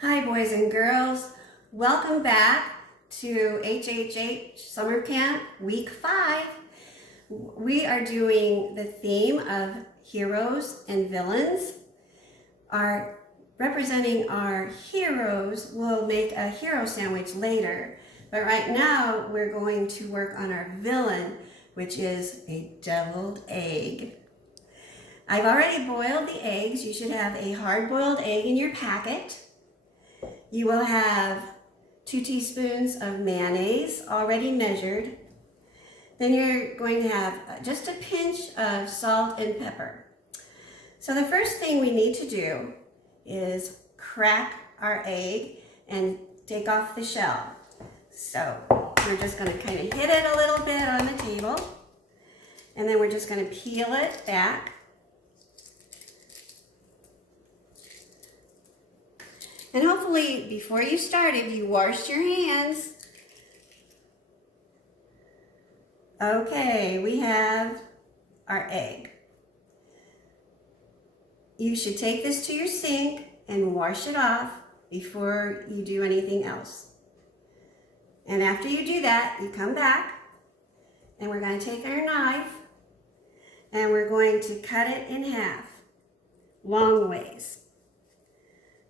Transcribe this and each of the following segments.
Hi boys and girls, welcome back to HHH Summer Camp Week 5. We are doing the theme of heroes and villains. Representing our heroes, we'll make a hero sandwich later, but right now we're going to work on our villain, which is a deviled egg. I've already boiled the eggs. You should have a hard-boiled egg in your packet. You will have 2 teaspoons of mayonnaise already measured. Then you're going to have just a pinch of salt and pepper. So the first thing we need to do is crack our egg and take off the shell. So we're just going to kind of hit it a little bit on the table, and then we're just going to peel it back. And hopefully, before you started, you washed your hands. Okay, we have our egg. You should take this to your sink and wash it off before you do anything else. And after you do that, you come back, and we're going to take our knife, and we're going to cut it in half, long ways.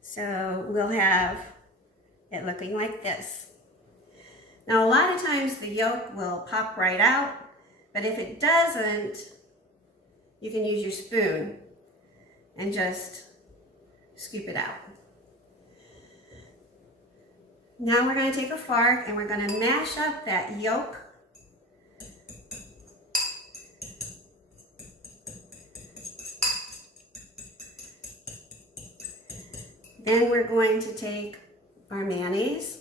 So we'll have it looking like this. Now a lot of times the yolk will pop right out, but if it doesn't, you can use your spoon and just scoop it out. Now we're going to take a fork and we're going to mash up that yolk. Then we're going to take our mayonnaise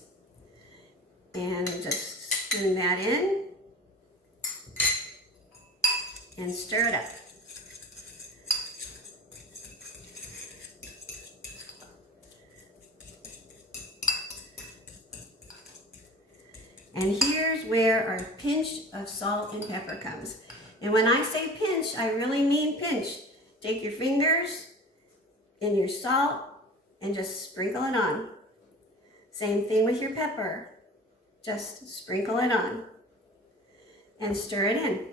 and just spoon that in and stir it up. And here's where our pinch of salt and pepper comes. And when I say pinch, I really mean pinch. Take your fingers and your salt and just sprinkle it on. Same thing with your pepper. Just sprinkle it on and stir it in.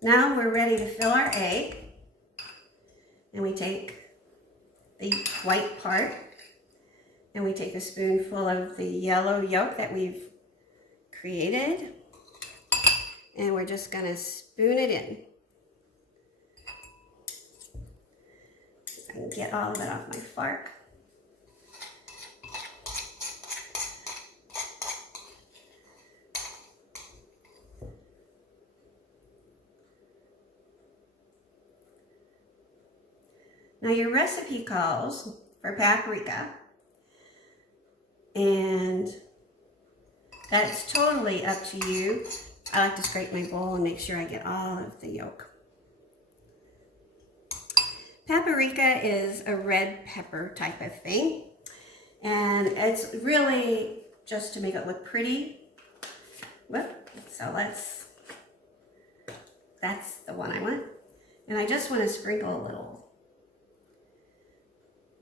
Now we're ready to fill our egg. And we take the white part and we take a spoonful of the yellow yolk that we've created, and we're just going to spoon it in. And get all of it off my fork. Now your recipe calls for paprika, and that's totally up to you. I like to scrape my bowl and make sure I get all of the yolk. Paprika is a red pepper type of thing, and it's really just to make it look pretty. So that's the one I want. And I just want to sprinkle a little.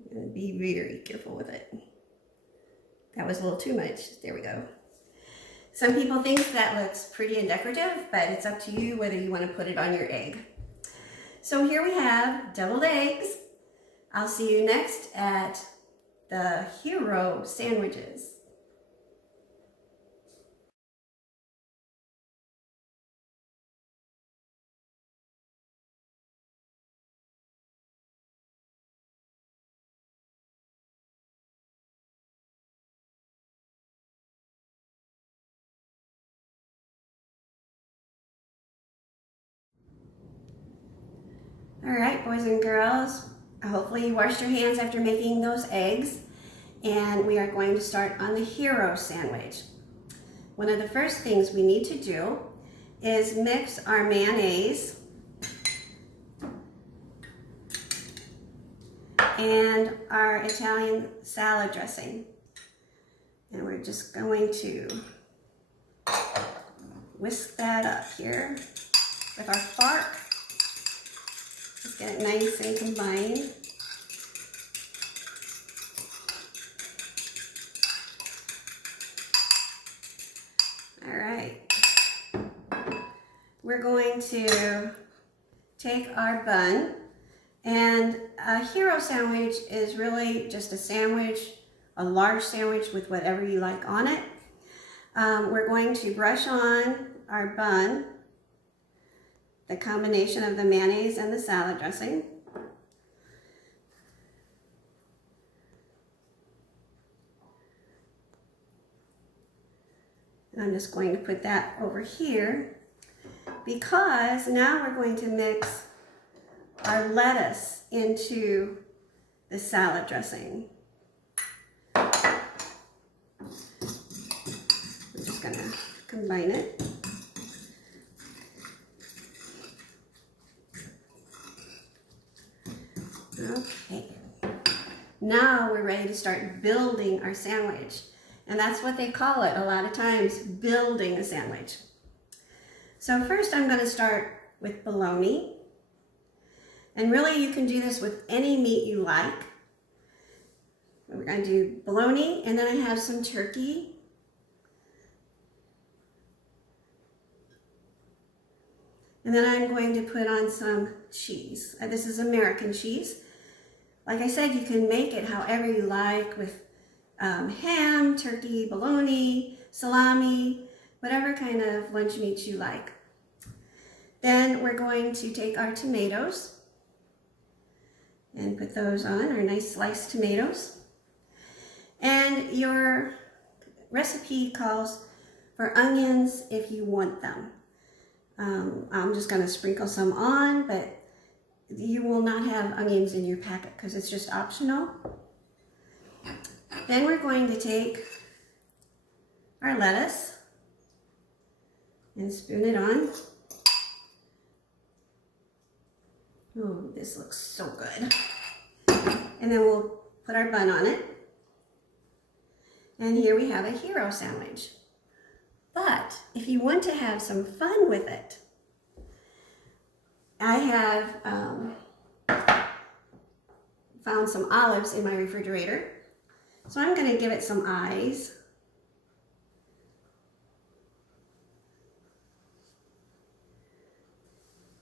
I'm going to be very careful with it. That was a little too much. There we go. Some people think that looks pretty and decorative, but it's up to you whether you want to put it on your egg. So here we have deviled eggs. I'll see you next at the hero sandwiches. All right, boys and girls, hopefully you washed your hands after making those eggs, and we are going to start on the hero sandwich. One of the first things we need to do is mix our mayonnaise and our Italian salad dressing. And we're just going to whisk that up here with our fork. Just get it nice and combined. All right. We're going to take our bun, and a hero sandwich is really just a sandwich, a large sandwich with whatever you like on it. We're going to brush on our bun, the combination of the mayonnaise and the salad dressing. And I'm just going to put that over here because now we're going to mix our lettuce into the salad dressing. I'm just going to combine it. Okay, now we're ready to start building our sandwich. And that's what they call it a lot of times, building a sandwich. So first I'm going to start with bologna. And really you can do this with any meat you like. We're going to do bologna, and then I have some turkey. And then I'm going to put on some cheese. This is American cheese. Like I said, you can make it however you like with ham, turkey, bologna, salami, whatever kind of lunch meat you like. Then we're going to take our tomatoes and put those on, our nice sliced tomatoes. And your recipe calls for onions if you want them. I'm just going to sprinkle some on, but you will not have onions in your packet because it's just optional. Then we're going to take our lettuce and spoon it on. Oh, this looks so good. And then we'll put our bun on it. And here we have a hero sandwich. But if you want to have some fun with it, I have found some olives in my refrigerator. So I'm going to give it some eyes.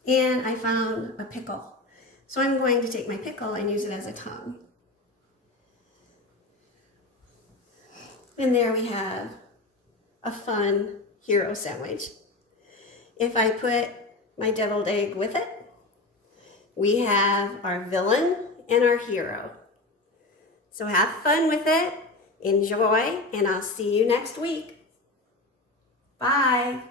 And I found a pickle. So I'm going to take my pickle and use it as a tongue. And there we have a fun hero sandwich. If I put my deviled egg with it, we have our villain and our hero. So have fun with it, enjoy, and I'll see you next week. Bye.